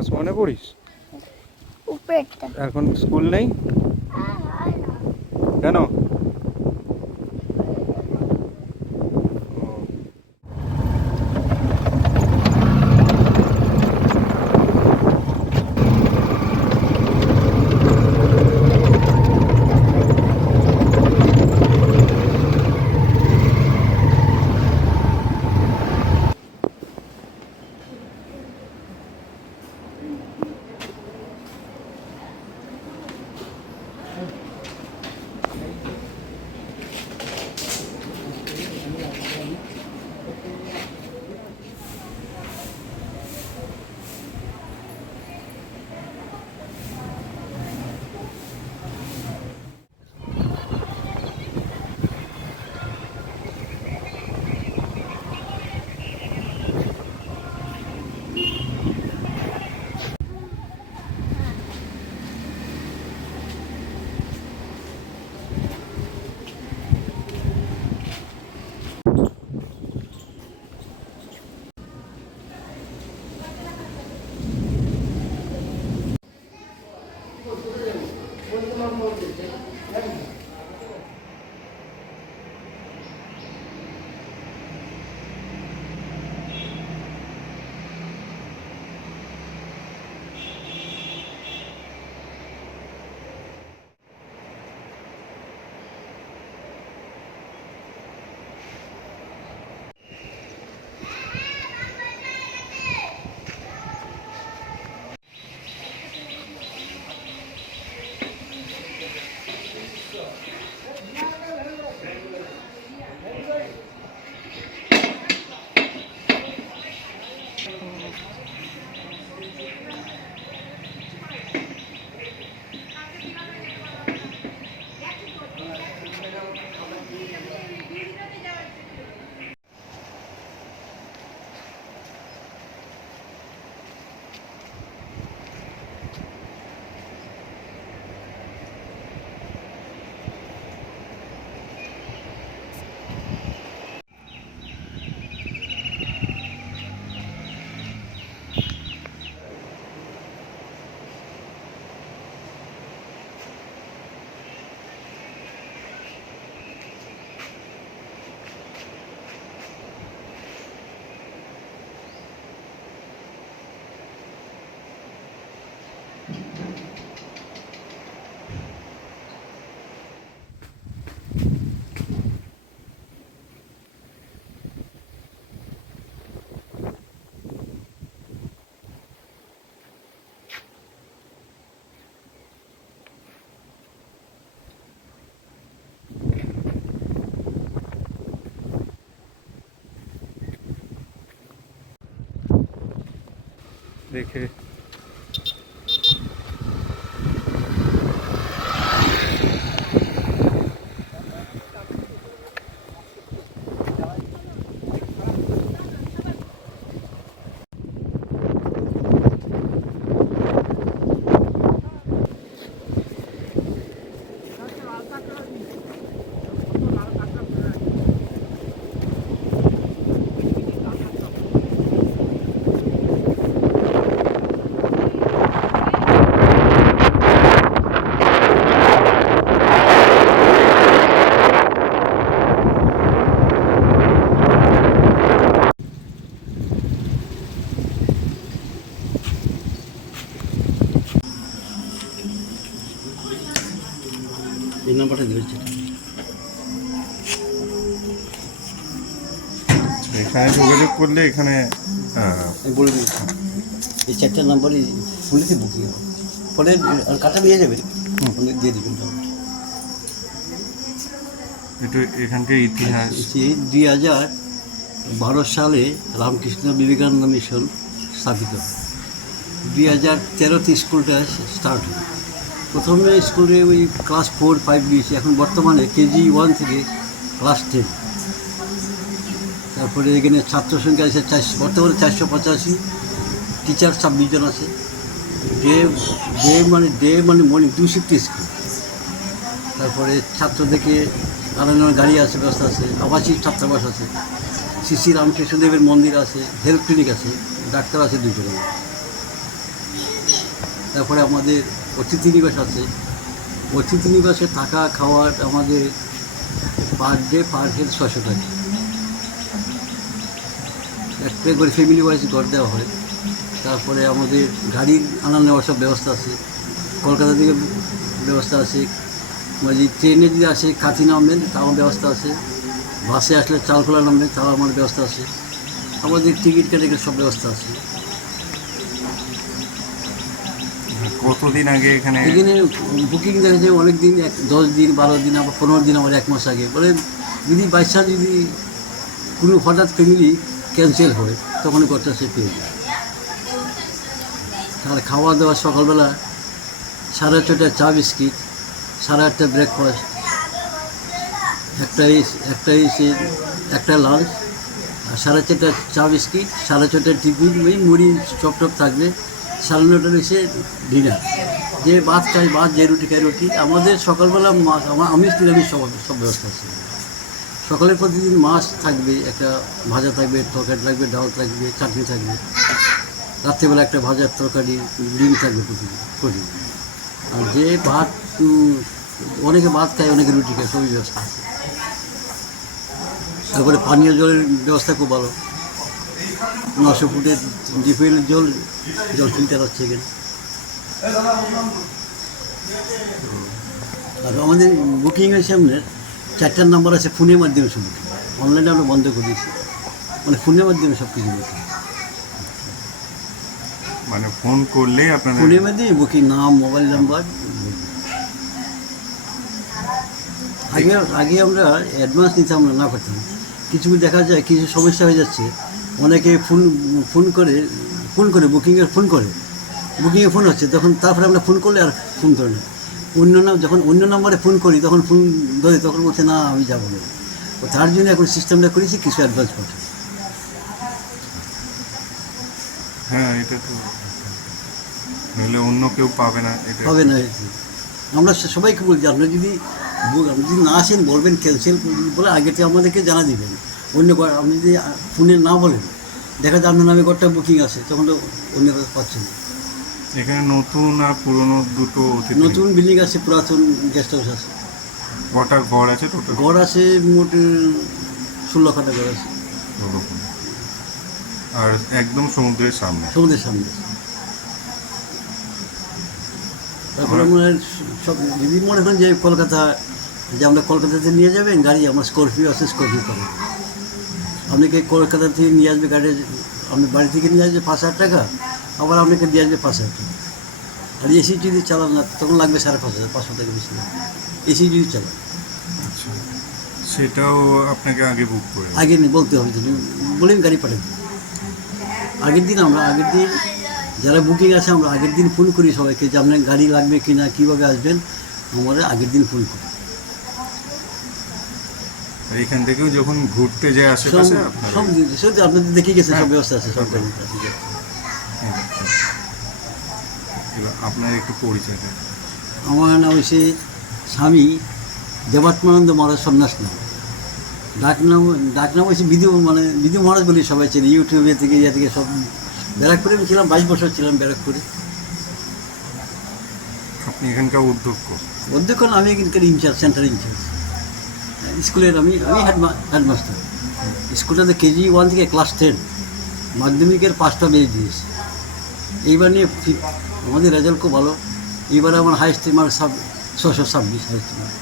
Class 1-এ পড়িস? উপরেরটা। এখন স্কুল নেই কেন? দেখে এই নাম্বারটা দিয়েছে। এখানে যোগাযোগ করলে এখানে আমি বলে দিচ্ছি এই 4টা নাম্বারই ফোনেতে বুকিং হবে, ফোনে আর কাটা নিয়ে যাবে, ফোনে দিয়ে দেবেন। একটু এখানকার ইতিহাস। 2012 সালে রামকৃষ্ণ বিবেকানন্দ মিশন স্থাপিত হয়। 2013তে স্কুলটা স্টার্ট হয়। প্রথমে স্কুলে ওই ক্লাস 4, 5 দিয়েছে, এখন বর্তমানে কেজি 1 থেকে ক্লাস 10। তারপরে এখানে ছাত্র সংখ্যা আছে 400, বর্তমানে 485, টিচার 26 জন আছে। ডে মানে মর্নিং 2 শিফট স্কুল। তারপরে ছাত্রদেরকে আলাদা গাড়ি আছে, ব্যবস্থা আছে, আবাসিক ছাত্রাবাস আছে, শ্রী রামকৃষ্ণদেবের মন্দির আছে, হেলথ ক্লিনিক আছে, ডাক্তার আছে 2 জন। তারপরে আমাদের অতিথি নিবাস আছে। অতিথি নিবাসে থাকা খাওয়ার আমাদের পার হেড 600 টাকা। একটা করে ফ্যামিলি ওয়াইজ ঘর দেওয়া হয়। তারপরে আমাদের গাড়ির আনা নেওয়ার সব ব্যবস্থা আছে। কলকাতা থেকে ব্যবস্থা আছে, মানে ট্রেনে যদি আসে কাঁথি নামবেন তাও ব্যবস্থা আছে, বাসে আসলে চালখোলা নামবেন তাও আমার ব্যবস্থা আছে, আমাদের টিকিট কেটে সব ব্যবস্থা আছে। কতদিন আগে এখানে বুকিং দেখা যায় অনেক দিন, 10 দিন 12 দিন, আবার 15 দিন, আবার 1 মাস আগে। বলে যদি বাই চান্স যদি কোনো হঠাৎ ফ্যামিলি ক্যান্সেল হয় তখন ঘরটা সে পেয়ে যায়। তাহলে খাওয়া দাওয়া সকালবেলা 6:30টায় চা বিস্কিট, 8:30 ব্রেকফাস্ট, একটা লাঞ্চ, আর 4:30 চা বিস্কিট, 6:30 টিফিন, মুড়ি চপ টপ থাকবে, 9:30 এসে ডিনার। যে ভাত খাই ভাত, যে রুটি খাই রুটি। আমাদের সকালবেলা মাছ, আমি নিরামিষ সব ব্যবস্থা আছে। সকালে প্রতিদিন মাছ থাকবে, একটা ভাজা থাকবে, তরকারি থাকবে, ডাল থাকবে, চাটনি থাকবে। রাত্রিবেলা একটা ভাজার তরকারি, ডিম থাকবে প্রতিদিন। আর যে ভাত, অনেকে ভাত খায়, অনেকে রুটি খায়, সবই ব্যবস্থা আছে। তারপরে পানীয় জলের ব্যবস্থা খুব ভালো। 900 ফুটের ডিপেলের জল ফিল্টার হচ্ছে এখানে। আর আমাদের বুকিংয়ের সামনে 4টা নাম্বার আছে, ফোনের মাধ্যমে শুধু। অনলাইনে আমরা বন্ধ করে দিয়েছি, মানে ফোনের মাধ্যমে সব কিছু বুকিং। মানে ফোন করলেই আপনাদের ফোনের মাধ্যমে বুকিং, নাম, মোবাইল নাম্বার। আগে আমরা অ্যাডভান্স নিতাম না করতাম। কিছু দেখা যায় কিছু সমস্যা হয়ে যাচ্ছে, অনেকে ফোন করে বুকিংয়ে ফোন হচ্ছে, তখন তারপরে আমরা ফোন করলে আর ফোন করে না। যখন অন্য নাম্বারে ফোন করি তখন ফোন ধরে, তখন বলছে না আমি যাবো না। তার জন্য এখন সিস্টেমটা করেছি কিছু অ্যাডভান্স পাঠাই। হ্যাঁ, এটা তো নইলে অন্য কেউ পাবে না, এটা হবে না। আমরা সবাইকে বলছি, আপনি যদি না আসেন বলবেন ক্যান্সেল বলে আগেতে আমাদেরকে জানা দিবেন। আপনি যদি ফোনে না বলেন, দেখা যায় আপনার নামে ঘরটা বুকিং আছে, তখন তো অন্য কথা পাচ্ছেন। এখানে নতুন আর পুরনো দুটো নতুন বিল্ডিং আছে, পুরাতন গেস্ট হাউস আছে। কটা ঘর আছে টোটাল? ঘর আছে মোট 16খানা ঘর আছে। আর একদম সমুদ্রের সামনে? সমুদ্রের সামনে। তারপরে মনে হয় সব, যদি মনে করেন যে কলকাতা, যে আমরা কলকাতাতে নিয়ে যাবেন গাড়ি, আমার স্করপিও আছে, স্করপিও করে আপনাকে কলকাতা থেকে নিয়ে আসবে গাড়ি। আপনি বাড়ি থেকে নিয়ে আসবে 5,000 টাকা, আবার আপনাকে দিয়ে আসবে 5,000 টাকা। আর এসি যদি চালান না তখন লাগবে 5,500, 500 টাকা বেশি লাগবে এসি যদি চালান। আচ্ছা, সেটাও আপনাকে আগে বুক করে আগে বলতে হবে, যদি বলেন গাড়ি পাঠাবেন। আগের দিন যারা বুকিং আছে আমরা আগের দিন ফোন করি সবাইকে, যে আপনার গাড়ি লাগবে কি না, কীভাবে আসবেন, আমরা আগের দিন ফোন করি। এখান থেকেও যখন ঘুরতে যায় আশেপাশে সব আপনাদের দেখে গেছে, সব ব্যবস্থা আছে, সব গাড়ি। আপনার একটু পরিচয় দেন। আমার নাম হচ্ছে স্বামী দেবাত্মানন্দ মহারাজ সন্ন্যাস নাম। ডাকনাম হচ্ছে বিধু মহারাজ বলি সবাই চেনে, ইউটিউবে থেকে থেকে সব। ব্যারাকপুরে আমি ছিলাম, 22 বছর ছিলাম ব্যারাকপুরে। আপনি এখানকার অধ্যক্ষ না, আমি এখানকার ইনচার্জ, সেন্টার ইনচার্জ। স্কুলের আমি হেডমাস্টার। স্কুলটাতে KG 1 থেকে ক্লাস 10, মাধ্যমিকের 5টা বেজ দিয়েছি। এইবার নিয়ে আমাদের রেজাল্ট খুব ভালো। এবার আমার হাইস্ট মার্ক 626 হাইস্ট মার্ক।